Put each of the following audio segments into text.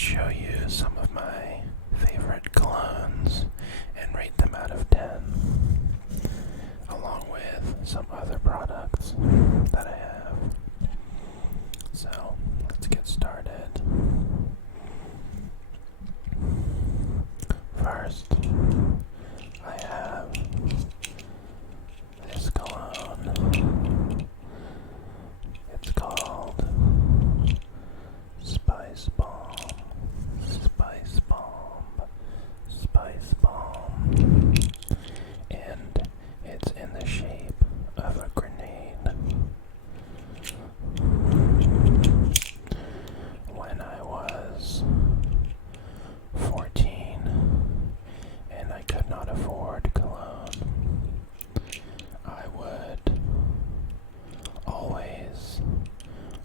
show you some of my favorite colognes and rate them out of 10, along with some other products that I have. So, let's get started. First, I have this cologne. It's called Spicebomb. Spicebomb. Spicebomb. And it's in the shape of a grenade. When I was 14 and I could not afford cologne, I would always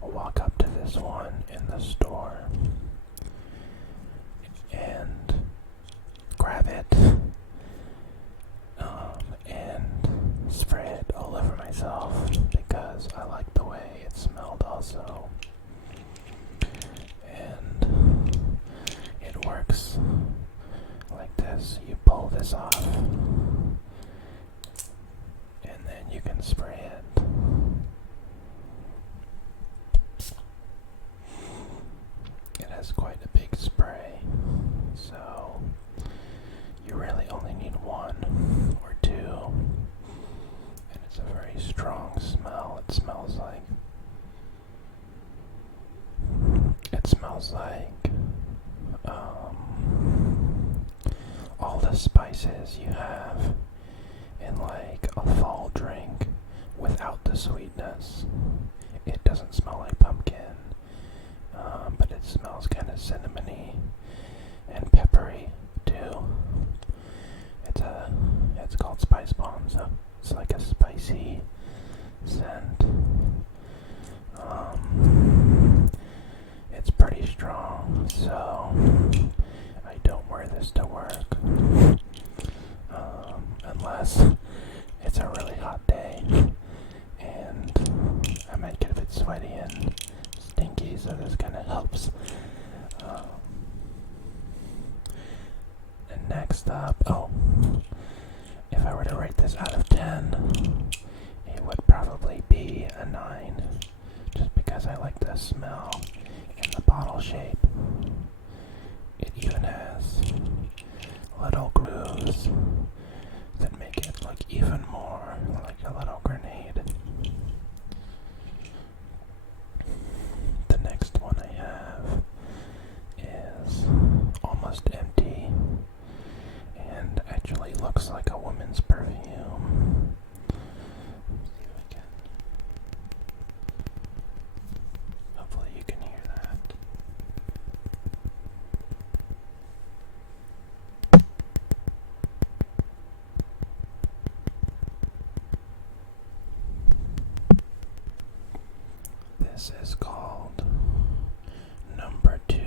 walk up to this one in the store and grab it and spray it all over myself because I like the way it smelled also. And it works like this. You pull this off and then you can spray it. It has quite a big spray, so you really only need one or two, and it's a very strong smell. It smells like all the spices you have in like a fall drink without the sweetness. It doesn't smell like pumpkin, but it smells kind of cinnamony and peppery too. It's called Spicebomb, so it's like a spicy scent. It's pretty strong, so I don't wear this to work unless it's a really hot day and I might get a bit sweaty and stinky, so this kind of helps. And next up, if I were to rate this out of 10, it would probably be a 9, just because I like the smell and the bottle shape. It even has little grooves that make it look even more like a little grenade. The next one I have is almost empty and actually looks like a woman's perfume. Let's see if I can. Hopefully you can hear that. This is called Number 2,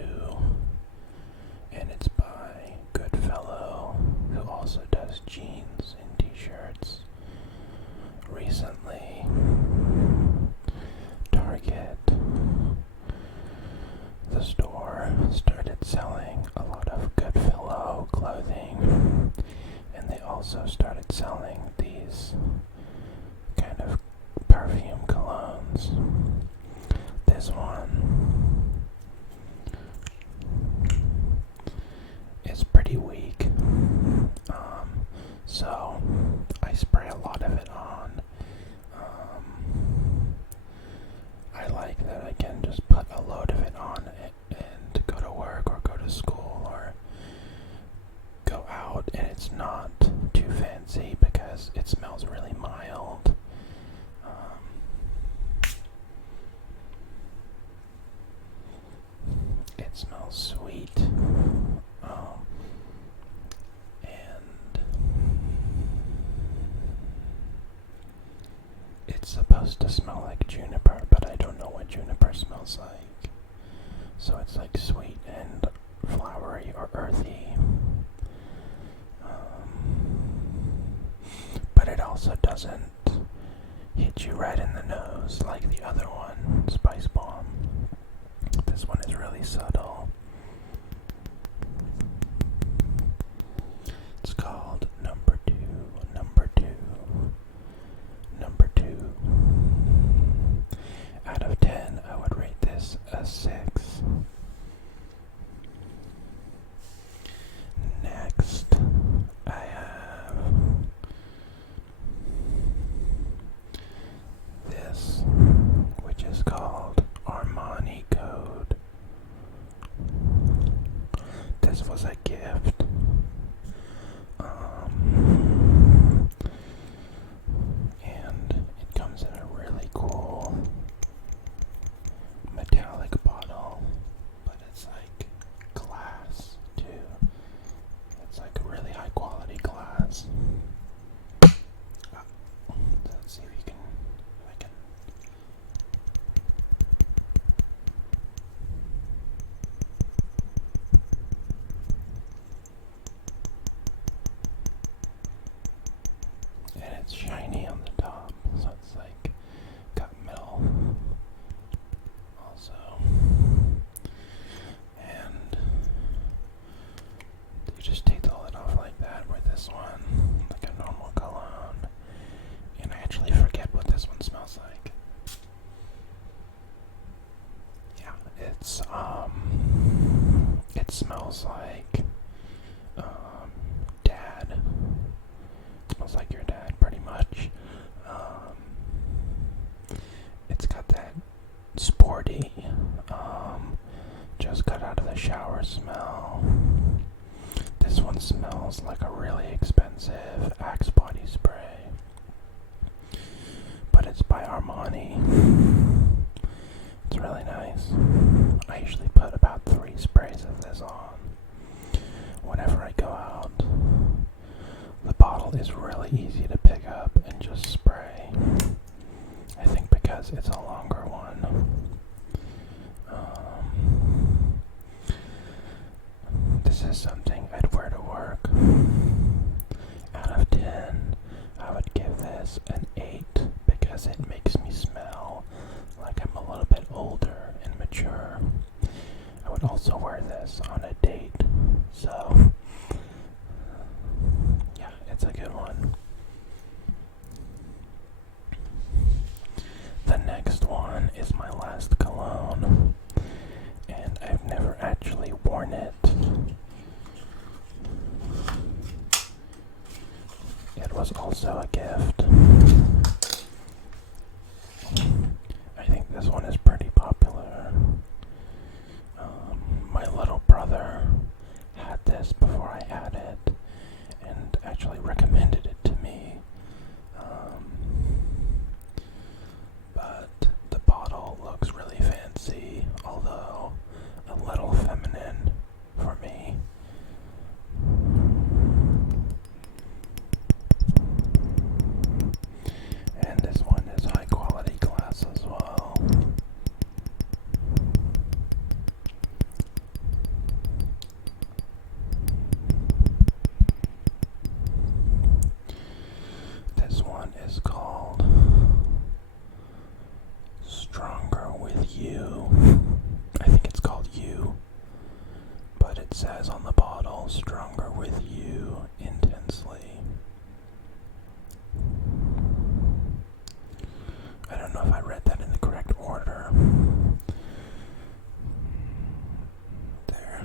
and it's by Goodfellow, who also does jeans and t-shirts. Recently, Target, the store, started selling a lot of Goodfellow clothing, and they also started selling these kind of perfume colognes. This one is pretty weak, so I spray a lot of it on. I like that I can just put a load of it on and go to work or go to school or go out, and it's not too fancy because it smells really mild. It smells sweet, and it's supposed to smell like juniper, but I don't know what juniper smells like. So it's like sweet and flowery or earthy. But it also doesn't hit you right in the nose like the other one, Spicebomb. This one is really subtle. this was a gift. And it comes in a really cool metallic bottle, but it's like glass too. It's like a really high quality glass. Let's see if you can, if I can. And it's shiny on the top, so it's like got metal also. And you just take the lid off like that with this one, like a normal cologne. And I actually forget what this one smells like. Yeah, it smells like dad. It smells like your dad, pretty much. It's got that sporty, just got out of the shower smell. This one smells like a really expensive Axe body spray, but it's by Armani. It's really nice. I usually put about 3 sprays of this on whenever I go out. The bottle is really easy to pick up and just spray. I think because it's a longer one. This is something I'd wear to work. Out of 10, I would give this an 8 because it makes me smell like I'm a little bit older and mature. I would also wear this on a date, so yeah, it's a good one. The next one is my last cologne, and I've never actually worn it. It was also a gift. I think this one is pretty popular. My little brother had this before I had it, and actually recommended it to me. But the bottle looks really fancy, although a little feminine for me. And this one is high quality glass as well. This one is called Stronger With You. I think it's called You, but it says on the bottle, Stronger With You Intensely. I don't know if I read that in the correct order. There.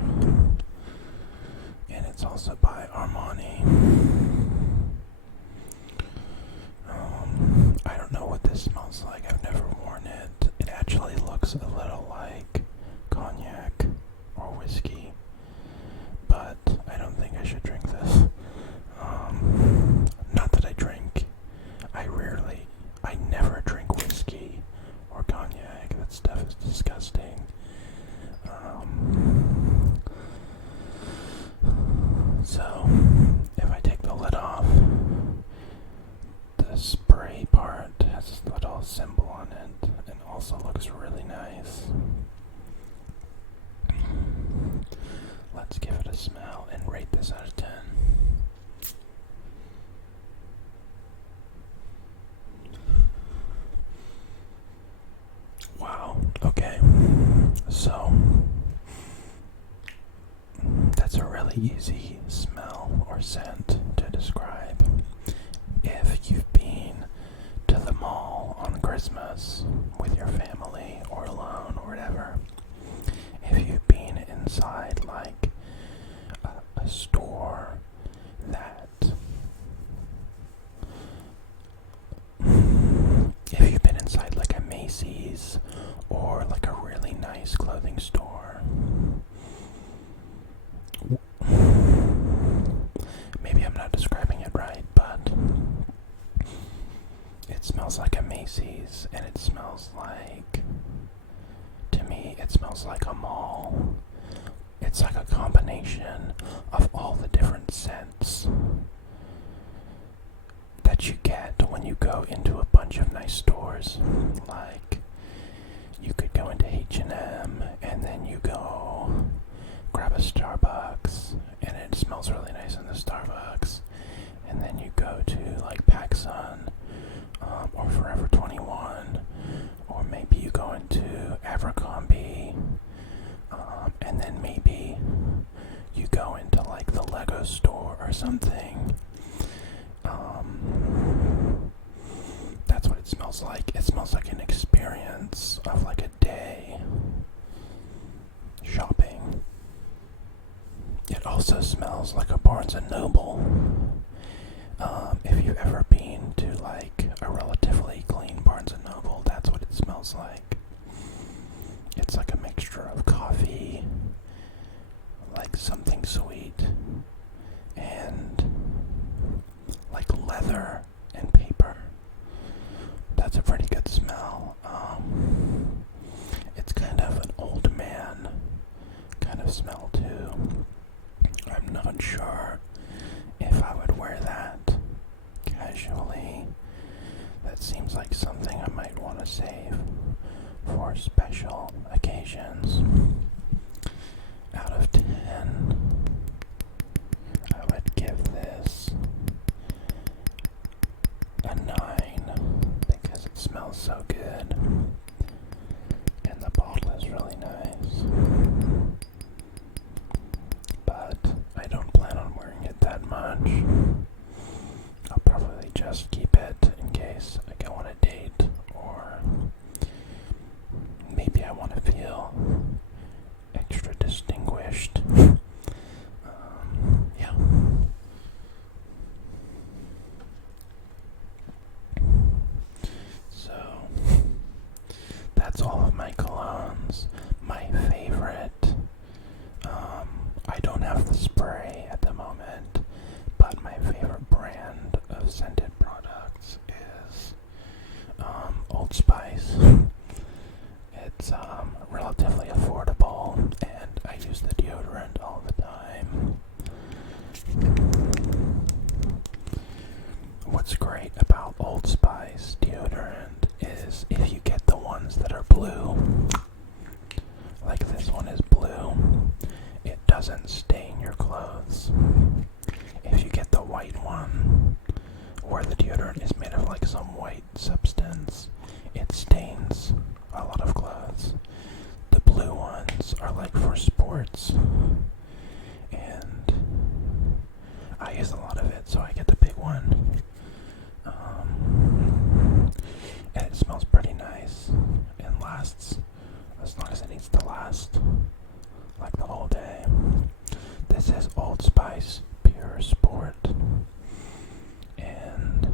And it's also by Armani. I don't know what this smells like. I've never worn it. It actually looks a little like cognac or whiskey, but I don't think I should drink this. Not that I drink. I never drink whiskey or cognac. That stuff is disgusting. So, if I take the lid off, the spray part has this little symbol on it and also looks really nice. Let's give it a smell and rate this out of 10. Wow, okay. So, that's a really easy smell or scent to describe. If you've been to the mall on Christmas with your family or alone or whatever, if you've been inside like a store that, if you've been inside like a Macy's or like a really nice clothing store, smells like a Macy's, and it smells like, to me, it smells like a mall. It's like a combination of all the different scents that you get when you go into a bunch of nice stores. Like, you could go into H&M, and then you go grab a Starbucks, and it smells really nice in the Starbucks. And then you go to like PacSun, or Forever 21, or maybe you go into Abercrombie, and then maybe you go into like the Lego store or something. That's what it smells like. It smells like an experience of like a day shopping. It also smells like a Barnes & Noble. If you've ever been to like a relatively clean Barnes & Noble, that's what it smells like. It's like a mixture of coffee, like something sweet, and like leather and paper. That's a pretty good smell. It's kind of an old man kind of smell too. I'm not sure if I would wear that casually. That seems like something I might want to save for special occasions. Out of 10, I would give this a 9 because it smells so good and the bottle is really nice. But I don't plan on wearing it that much. I'll probably just keep it in case I go on a date, or maybe I want to feel extra distinguished. Yeah. So, that's all of my colognes. My favorite, I don't have the spray at the moment, but my favorite brand of scented products is Old Spice. It's relatively affordable, and I use the deodorant all the time. What's great about Old Spice deodorant is if you get the ones that are blue, like this one is blue, it doesn't stain your clothes. If you get the white one, where the deodorant is made of like some white substance, it stains a lot of clothes. The blue ones are like for sports, and I use a lot of it, so I get the big one. And it smells pretty nice and lasts as long as it needs to last, like the whole day. This is Old Spice Pure Sport, and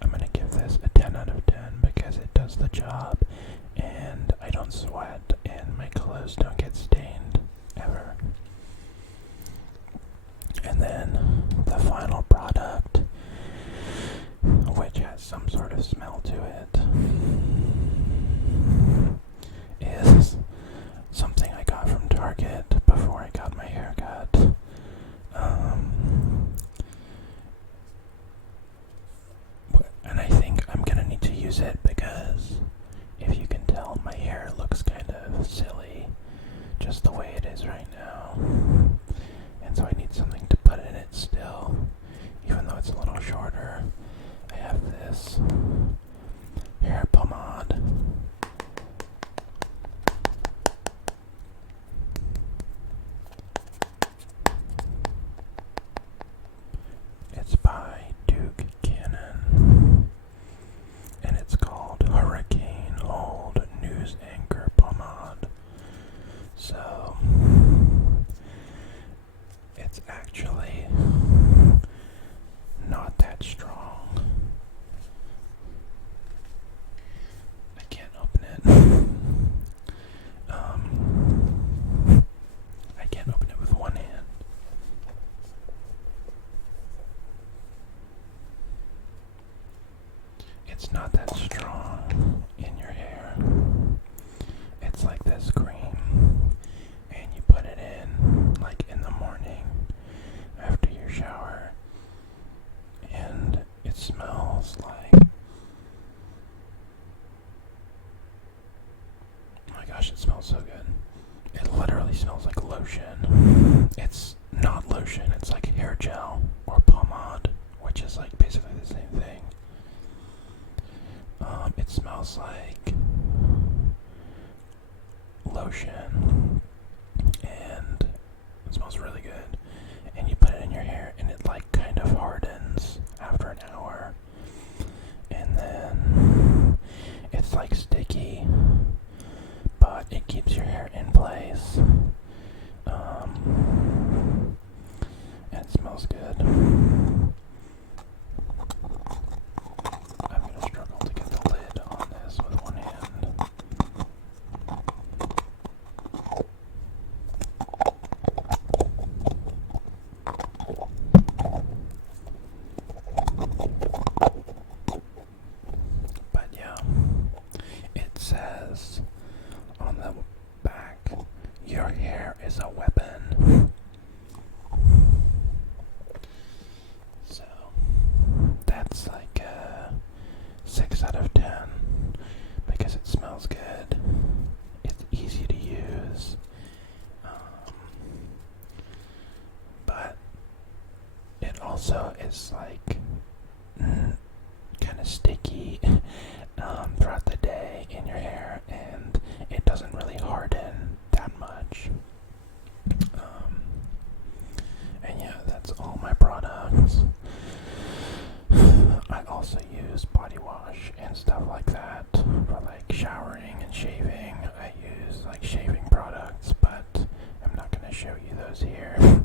I'm gonna give this a 10 out of 10 because it does the job, and I don't sweat, and my clothes don't get stained ever. And then the final product, which has some sort of smell to it, is something I got from Target before I got my haircut. And I think I'm gonna need to use it because, if you can tell, my hair looks kind of silly just the way it is right now. And so I need something to put in it still, even though it's a little shorter. I have this hair pomade. It's by Duke Cannon, and it's called Hurricane Hold News Anchor Pomade. So, it's actually not that strong. I can't open it. I can't open it with one hand. lotion. It's not lotion, it's like hair gel or pomade, which is like basically the same thing. It smells like lotion, and it smells really good. And you put it in your hair, and it like kind of hardens after an hour. And then it's like sticky, but it keeps your hair in place. And it smells good. I'm gonna struggle to get the lid on this with one hand. But yeah, it says on the back, your hair is a weapon. So that's like a 6 out of 10 because it smells good. It's easy to use. But it also is like kind of sticky throughout the day in your hair, and it doesn't really harden that much. And yeah, that's all my products. I also use body wash and stuff like that for like showering and shaving. I use like shaving products, but I'm not going to show you those here.